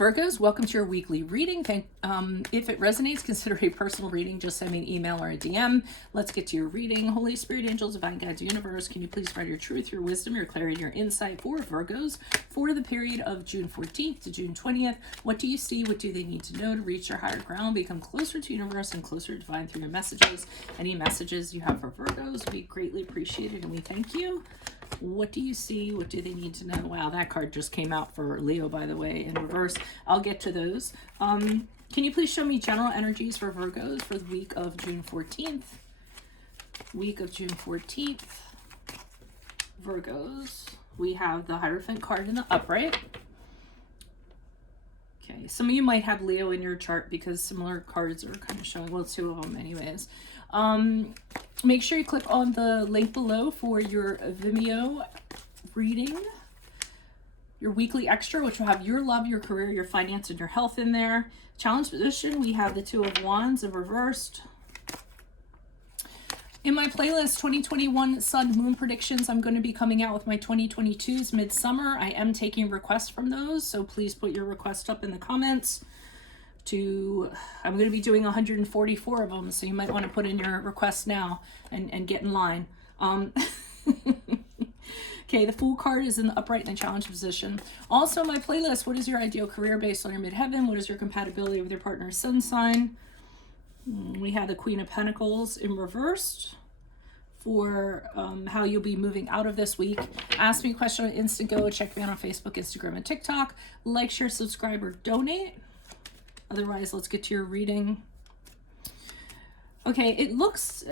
Virgos, welcome to your weekly reading. If it resonates, consider a personal reading. Just send me an email or a DM. Let's get to your reading. Holy Spirit, angels, divine guides, universe, can you please provide your truth, your wisdom, your clarity, your insight for Virgos for the period of June 14th to June 20th? What do you see? What do they need to know to reach their higher ground, become closer to universe and closer to divine through your messages? Any messages you have for Virgos, we greatly appreciate it and we thank you. What do you see? What do they need to know? Wow, that card just came out for Leo, by the way, in reverse. I'll get to those. Can you please show me general energies for Virgos for the week of June 14th? Week of June 14th. Virgos. We have the Hierophant card in the upright. Okay, some of you might have Leo in your chart because similar cards are kind of showing. Well, two of them anyways. Make sure you click on the link below for your Vimeo reading, your weekly extra, which will have your love, your career, your finance, and your health in there. Challenge position, we have the Two of Wands in reversed. In my playlist, 2021 Sun Moon Predictions, I'm going to be coming out with my 2022's Midsummer. I am taking requests from those, so please put your request up in the comments. I'm going to be doing 144 of them, so you might want to put in your requests now and get in line. Okay, the Fool card is in the upright and challenge position. Also, my playlist, what is your ideal career based on your midheaven? What is your compatibility with your partner's sun sign? We have the Queen of Pentacles in reversed for how you'll be moving out of this week. Ask me a question on Instago. Check me out on Facebook, Instagram, and TikTok. Like, share, subscribe, or donate. Otherwise, let's get to your reading. Okay, it looks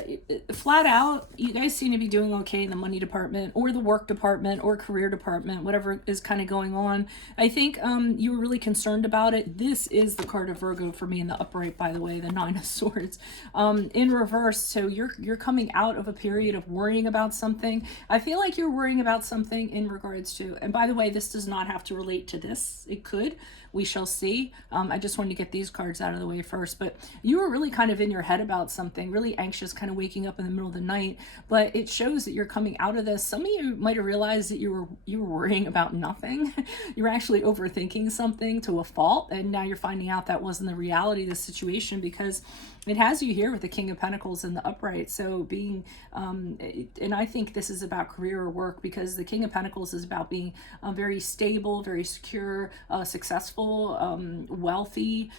flat out, you guys seem to be doing okay in the money department or the work department or career department, whatever is kind of going on. I think you were really concerned about it. This is the card of Virgo for me in the upright, by the way, the Nine of Swords. In reverse, so you're coming out of a period of worrying about something. I feel like you're worrying about something in regards to, and by the way, this does not have to relate to this. It could. We shall see. I just wanted to get these cards out of the way first, but you were really kind of in your head about something, really anxious, kind of waking up in the middle of the night, but it shows that you're coming out of this. Some of you might have realized that you were worrying about nothing. You were actually overthinking something to a fault, and now you're finding out that wasn't the reality of the situation because it has you here with the King of Pentacles in the upright. So being, and I think this is about career or work because the King of Pentacles is about being very stable, very secure, successful, wealthy,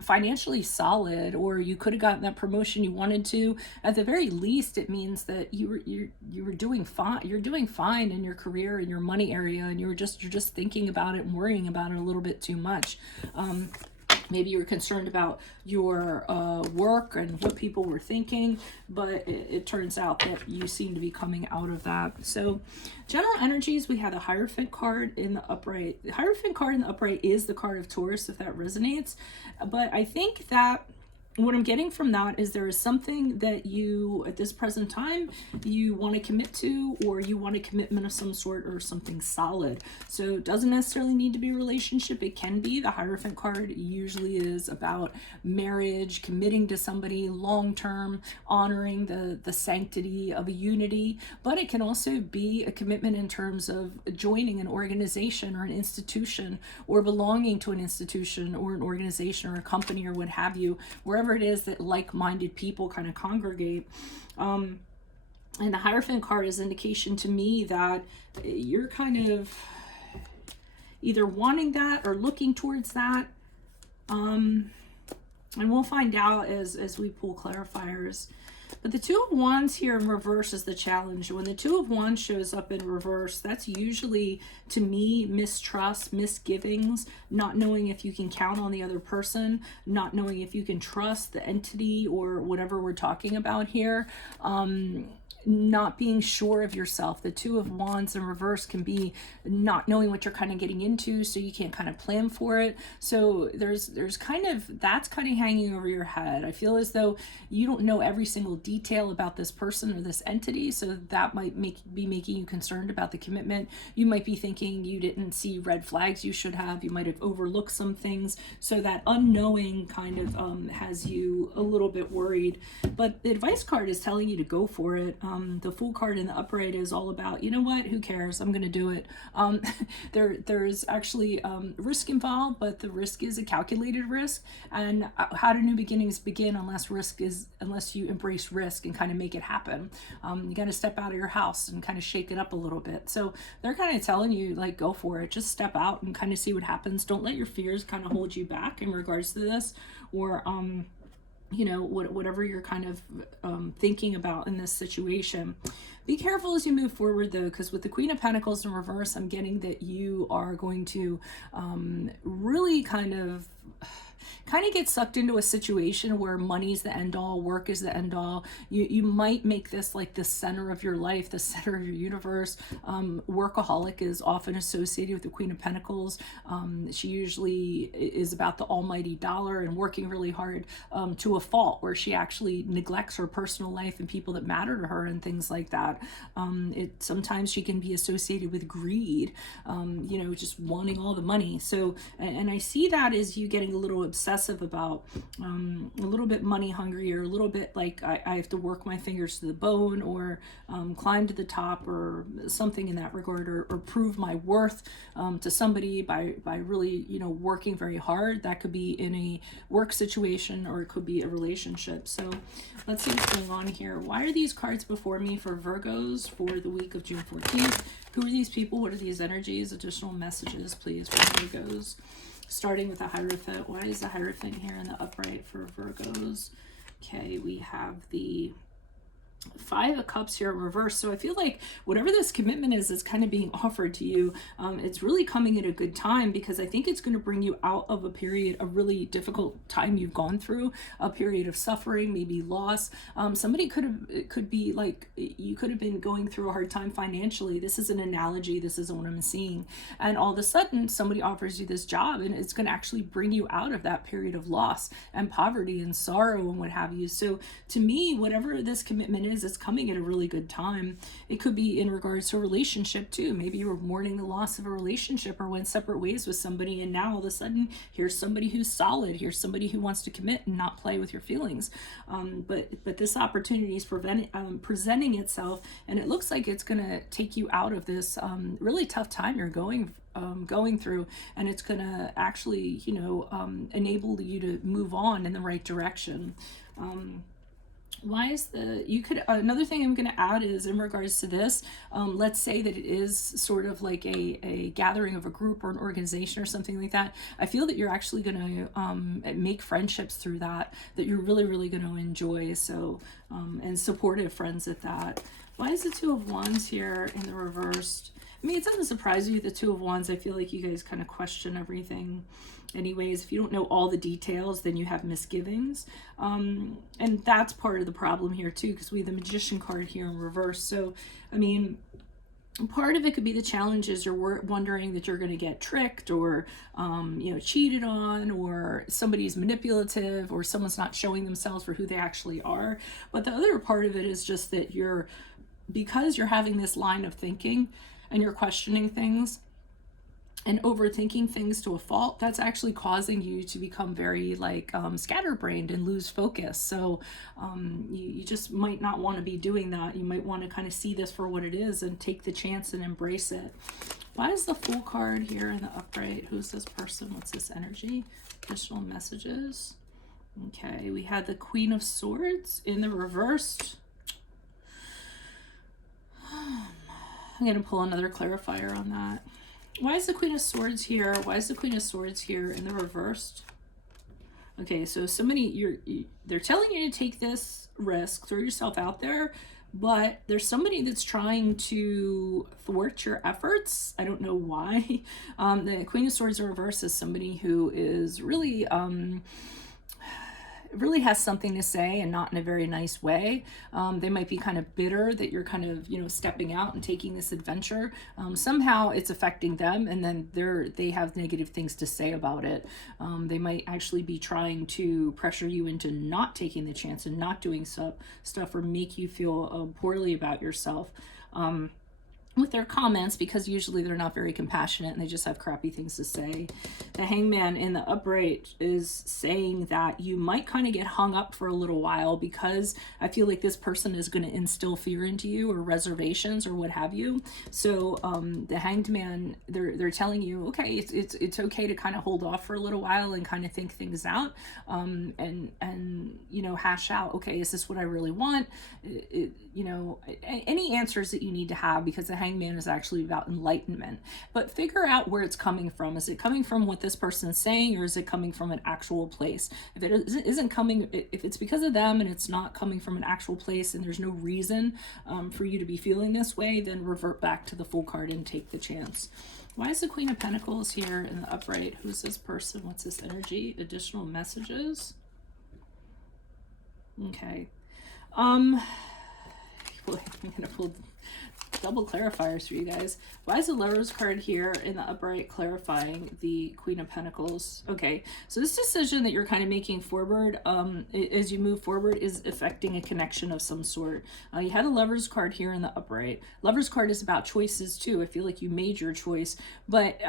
financially solid, or you could have gotten that promotion you wanted to. At the very least, it means that you were doing fine. You're doing fine in your career, in your money area, and you're just thinking about it and worrying about it a little bit too much. Maybe you were concerned about your work and what people were thinking, but it turns out that you seem to be coming out of that. So general energies, we have the Hierophant card in the upright. The Hierophant card in the upright is the card of Taurus, if that resonates. But I think that what I'm getting from that is there is something that you, at this present time, you want to commit to, or you want a commitment of some sort or something solid. So it doesn't necessarily need to be a relationship. It can be. The Hierophant card usually is about marriage, committing to somebody long-term, honoring the sanctity of a unity. But it can also be a commitment in terms of joining an organization or an institution, or belonging to an institution or an organization or a company or what have you, wherever it is that like-minded people kind of congregate. And the Hierophant card is indication to me that you're kind of either wanting that or looking towards that. And we'll find out as we pull clarifiers. But the Two of Wands here in reverse is the challenge. When the Two of Wands shows up in reverse, that's usually, to me, mistrust, misgivings, not knowing if you can count on the other person, not knowing if you can trust the entity or whatever we're talking about here. Not being sure of yourself. The Two of Wands in reverse can be not knowing what you're kind of getting into, so you can't kind of plan for it. So there's kind of, that's kind of hanging over your head. I feel as though you don't know every single detail about this person or this entity, so that might be making you concerned about the commitment. You might be thinking you didn't see red flags you should have. You might have overlooked some things, so that unknowing kind of has you a little bit worried. But the advice card is telling you to go for it. The Fool card in the upright is all about, you know what, who cares, I'm going to do it. There's actually risk involved, but the risk is a calculated risk. And how do new beginnings begin unless you embrace risk and kind of make it happen? You got to step out of your house and kind of shake it up a little bit. So they're kind of telling you, like, go for it. Just step out and kind of see what happens. Don't let your fears kind of hold you back in regards to this, or you know, whatever you're kind of thinking about in this situation. Be careful as you move forward, though, because with the Queen of Pentacles in reverse, I'm getting that you are going to really kind of get sucked into a situation where money's the end all, work is the end all. You might make this like the center of your life, the center of your universe. Workaholic is often associated with the Queen of Pentacles. She usually is about the almighty dollar and working really hard to a fault, where she actually neglects her personal life and people that matter to her and things like that. Sometimes she can be associated with greed, you know, just wanting all the money. So, and I see that as you getting a little obsessive about a little bit money hungry, or a little bit like I have to work my fingers to the bone, or climb to the top, or something in that regard, or prove my worth to somebody by really, you know, working very hard. That could be in a work situation, or it could be a relationship. So let's see what's going on here. Why are these cards before me for Virgos for the week of June 14th? Who are these people? What are these energies? Additional messages, please, for Virgos. Starting with the Hierophant. Why is the Hierophant here in the upright for Virgos? Okay, we have the Five of Cups here in reverse. So I feel like whatever this commitment is kind of being offered to you. It's really coming at a good time, because I think it's going to bring you out of a period, a really difficult time you've gone through, a period of suffering, maybe loss. Somebody could be like, you could have been going through a hard time financially. This is an analogy. This isn't what I'm seeing. And all of a sudden somebody offers you this job, and it's going to actually bring you out of that period of loss and poverty and sorrow and what have you. So to me, whatever this commitment is, it's coming at a really good time. It could be in regards to a relationship too. Maybe you were mourning the loss of a relationship or went separate ways with somebody, and now all of a sudden here's somebody who's solid. Here's somebody who wants to commit and not play with your feelings. But this opportunity is presenting itself, and it looks like it's going to take you out of this really tough time you're going through, and it's going to actually, you know, enable you to move on in the right direction. Why is another thing I'm going to add is in regards to this, let's say that it is sort of like a gathering of a group or an organization or something like that. I feel that you're actually going to make friendships through that you're really, really going to enjoy. So, and supportive friends at that. Why is the Two of Wands here in the reversed? I mean, it doesn't surprise you, the Two of Wands. I feel like you guys kind of question everything. Anyways, if you don't know all the details, then you have misgivings. And that's part of the problem here too, because we have the Magician card here in reverse. So, I mean, part of it could be the challenge is you're wondering that you're going to get tricked, or, you know, cheated on, or somebody's manipulative, or someone's not showing themselves for who they actually are. But the other part of it is just that because you're having this line of thinking and you're questioning things and overthinking things to a fault, that's actually causing you to become very like scatterbrained and lose focus. So you just might not want to be doing that. You might want to kind of see this for what it is and take the chance and embrace it. Why is the Fool card here in the upright? Who's this person? What's this energy? Additional messages. Okay, we had the Queen of Swords in the reversed. I'm going to pull another clarifier on that. Why is the Queen of Swords here? Why is the Queen of Swords here in the reversed? Okay, so they're telling you to take this risk, throw yourself out there, but there's somebody that's trying to thwart your efforts. I don't know why. The Queen of Swords in reverse is somebody who is really really has something to say, and not in a very nice way. They might be kind of bitter that you're kind of, you know, stepping out and taking this adventure. Somehow it's affecting them, and then they have negative things to say about it. They might actually be trying to pressure you into not taking the chance and not doing stuff, or make you feel poorly about yourself. with their comments, because usually they're not very compassionate and they just have crappy things to say. The Hangman in the upright is saying that you might kind of get hung up for a little while, because I feel like this person is going to instill fear into you, or reservations, or what have you. So the Hanged Man, they're telling you, okay, it's okay to kind of hold off for a little while and kind of think things out, and you know, hash out, okay, is this what I really want? You know, any answers that you need to have, because the Hangman is actually about enlightenment. But figure out where it's coming from. Is it coming from what this person is saying, or is it coming from an actual place? If it isn't coming, if it's because of them and it's not coming from an actual place, and there's no reason for you to be feeling this way, then revert back to the Fool card and take the chance. Why is the Queen of Pentacles here in the upright? Who's this person? What's this energy? Additional messages? Okay. I'm gonna pull double clarifiers for you guys. Why is the Lover's card here in the upright clarifying the Queen of Pentacles? Okay, so this decision that you're kind of making forward, as you move forward, is affecting a connection of some sort. You had a Lover's card here in the upright. Lover's card is about choices too. I feel like you made your choice, but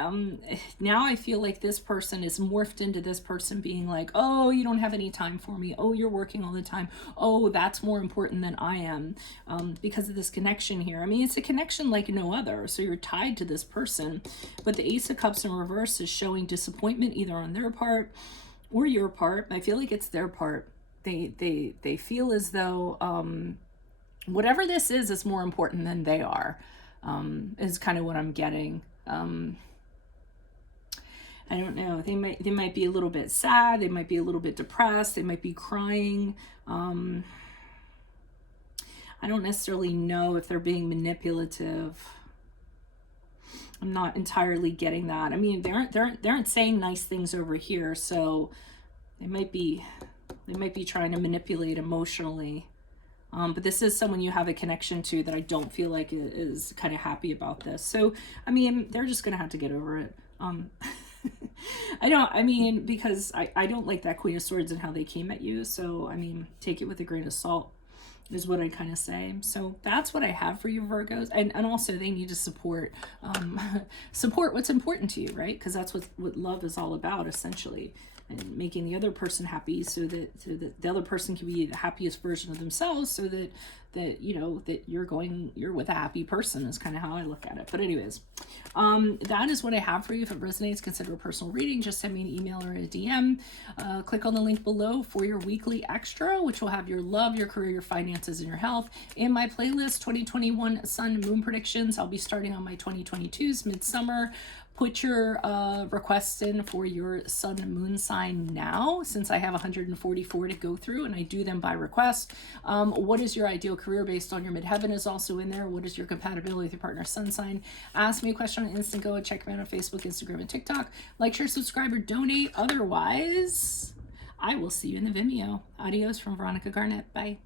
now I feel like this person is morphed into this person being like, oh, you don't have any time for me. Oh, you're working all the time. Oh, that's more important than I am, because of this connection here. I mean, it's a connection like no other, so you're tied to this person. But the Ace of Cups in reverse is showing disappointment either on their part or your part. I feel like it's their part. They feel as though whatever this is more important than they are, is kind of what I'm getting. I don't know. They might be a little bit sad. They might be a little bit depressed. They might be crying. I don't necessarily know if they're being manipulative. I'm not entirely getting that. I mean, they aren't saying nice things over here, so they might be trying to manipulate emotionally. But this is someone you have a connection to that I don't feel like is kind of happy about this. So, I mean, they're just gonna have to get over it. Because I don't like that Queen of Swords and how they came at you. So, I mean, take it with a grain of salt, is what I kind of say. So that's what I have for you, Virgos. And also they need to support what's important to you, right? Because that's what love is all about, essentially. And making the other person happy, so that the other person can be the happiest version of themselves, so that you know that you're with a happy person, is kind of how I look at it. But anyways, that is what I have for you. If it resonates, consider a personal reading. Just send me an email or a DM. Click on the link below for your weekly extra, which will have your love, your career, your finances, and your health. In my playlist, 2021 Sun Moon predictions. I'll be starting on my 2022's Midsummer. Put your requests in for your sun and moon sign now, since I have 144 to go through, and I do them by request. What is your ideal career based on your midheaven is also in there. What is your compatibility with your partner's sun sign? Ask me a question on Instant Go, and check me out on Facebook, Instagram, and TikTok. Like, share, subscribe, or donate. Otherwise, I will see you in the Vimeo. Adios from Veronica Garnett. Bye.